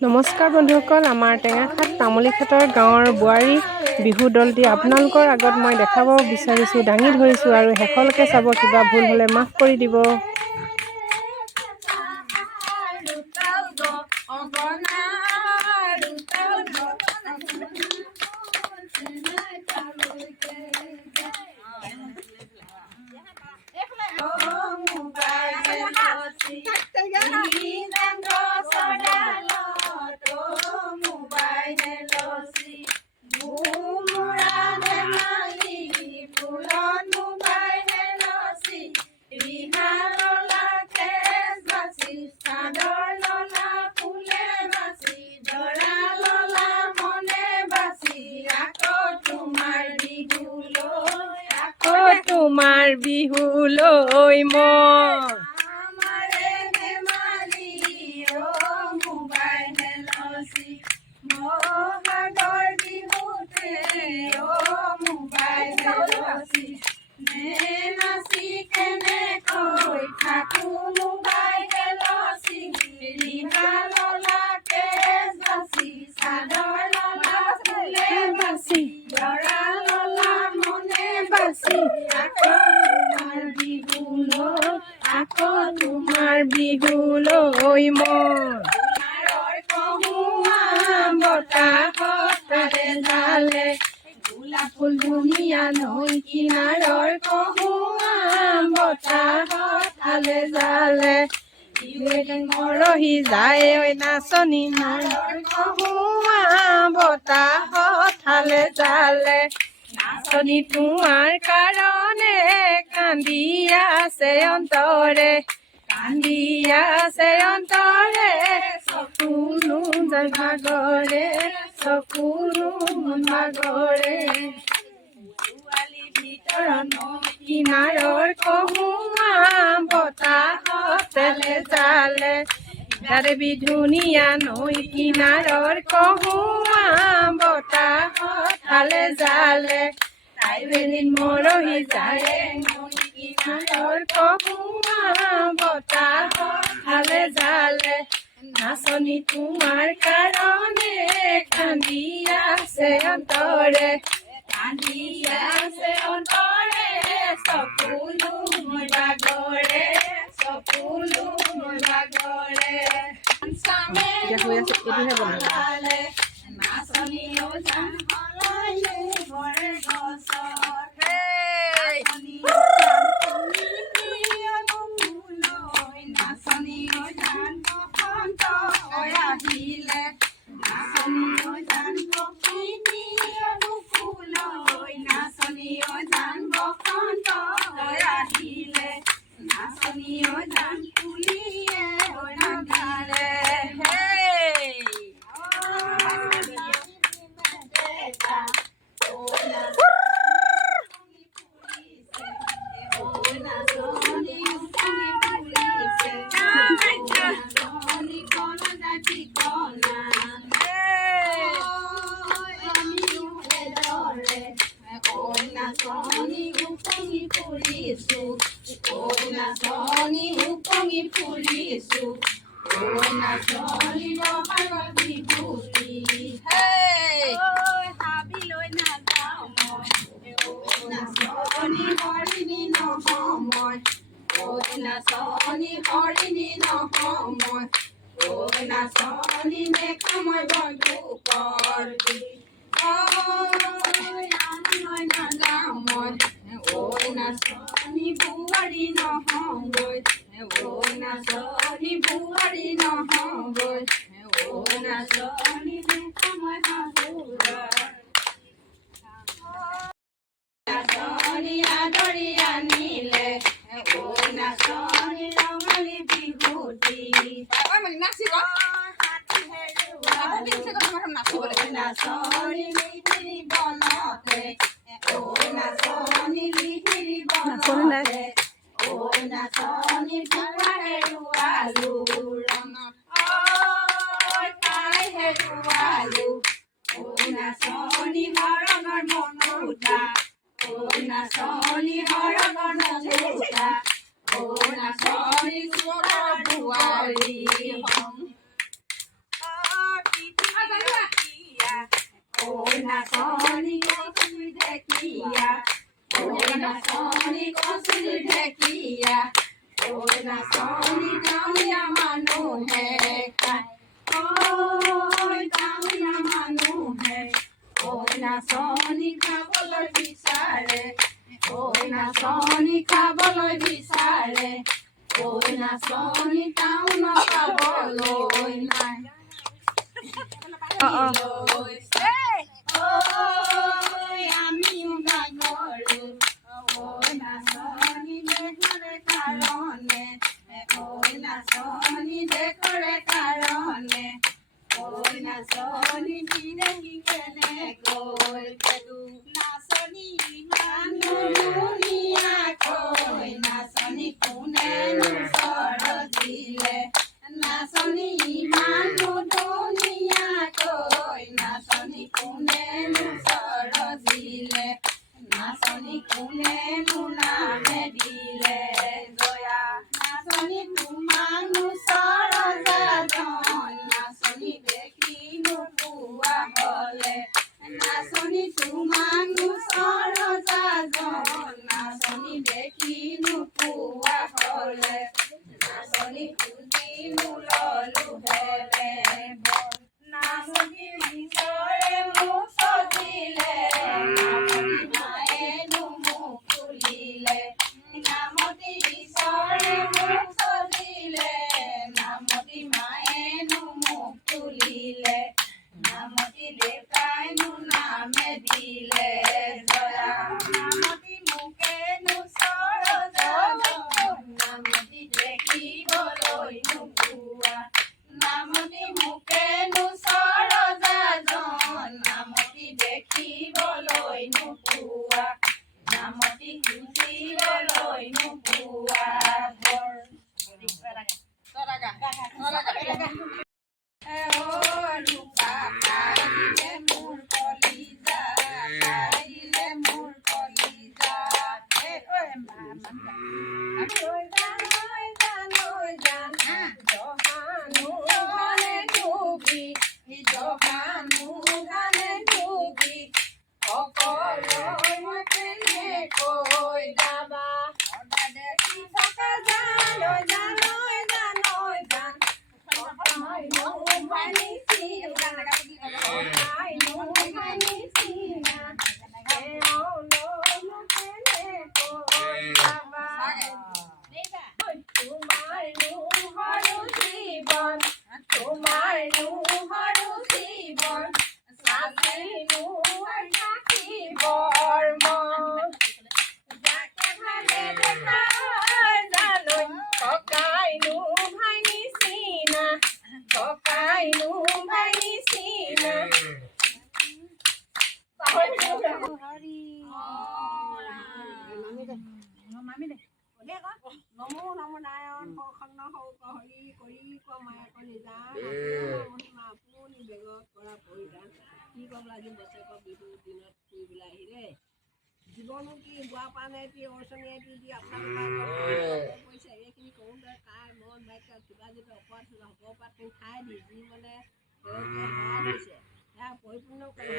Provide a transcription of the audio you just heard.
নমস্কাৰ বন্ধুসকল আমাৰ টেঙাখাট তামুলীখাটৰ গাঁৱৰ বোৱাৰী বিহু দলটি আপোনালোকৰ আগত মই দেখাব বিচাৰিছোঁ দাঙি ধৰিছোঁ আৰু শেষলৈকে চাব কিবা ভুল হ'লে মাফ কৰি দিব। তোমাৰ বিহু লৈ মই আকৌ তোমাৰ বিহু লৈ মই বতাহতে জালে গোলাপ ফুল ধুনীয়া নৈ কিনাৰৰ কহুৱা বতাহতালে জালে মৰহি যায় ঐ নাচনী নাৰৰ কহুৱা বতাহতালে জালে নাচনী তোমাৰ কাৰণে কান্দি আছে অন্তৰে। কান্দি আছে অন্তৰে চকুনো যায় ভাগৰে চকুনো মন ভাগৰে। ছোৱালী ভিতৰত নৈ কিনাৰৰ কহুৱা বতাহতেলে জালে। দেৱী ধুনীয়া নৈ কিনাৰৰ কহুৱা বতাহতালে জালে তাই বেলিত মৰহি যায় কহুৱা বতাহতালে জালে নাচনী তোমাৰ কাৰণে কান্দি আছে অন্তৰে কান্দি আছে অন্তৰে চকুলো মোৰ বাগৰে চকুলো মোৰ বাগৰে 你又在好了 নাচনী উপঙি ফুৰিছো ঐ নাচনী বহাগৰ বিভূতি হেই! হাবিলৈ নাযাওঁ মই ঐ নাচনী হৰিণী নহওঁ মই ঐ নাচনী হৰিণী নহওঁ মই ঐ নাচনী দেখা মই বন্ধু ঐ নাচনী দেখা মই শাহুৰাৰ নাচনী হৰণৰ মনুতা ঐ নাচনী হৰণৰ মনুতা ঐ নাচনী চোৰৰ বোৱাৰী হম। ঐ নাচনী কচুৰি ঢেকীয়া ঐ নাচনী কচুৰি ঢেকীয়া ঐ নাচনী গাঁৱলীয়া মানুহে খায় ঐ গাঁৱলীয়া মানুহে ঐ নাচনী খাবলৈ કોઈના સોની ખાબલો વિચારે કોઈના સોની ખાબલો વિચારે કોઈના સોની ટાઉન ખાબલો ઓય ના দিলে জয়া নামতি মোকেনো চৰজন নামতি দেখিবলৈ নোপোৱা নামতি মোকেনো চৰজাজন নামতি দেখিবলৈ নোপোৱা নামতি খুজিবলৈ নোপোৱা 还蛮可爱 কি ক'ম আজি বছৰেকৰ বিহুৰ দিনত ফুৰিবলৈ আহিলে জীৱনো কি গোৱা পানে এটি অৰ্চনী এটি দি আপোনালোকে পইচা এইখিনি কৰোঁতে কাৰ মন বাক্য কিবা যদি অপৰাধ হ'ব পাত খাই দি যি মানে তেওঁলোকে সেৱা দিছে সেয়া পৰিপূৰ্ণ কৰি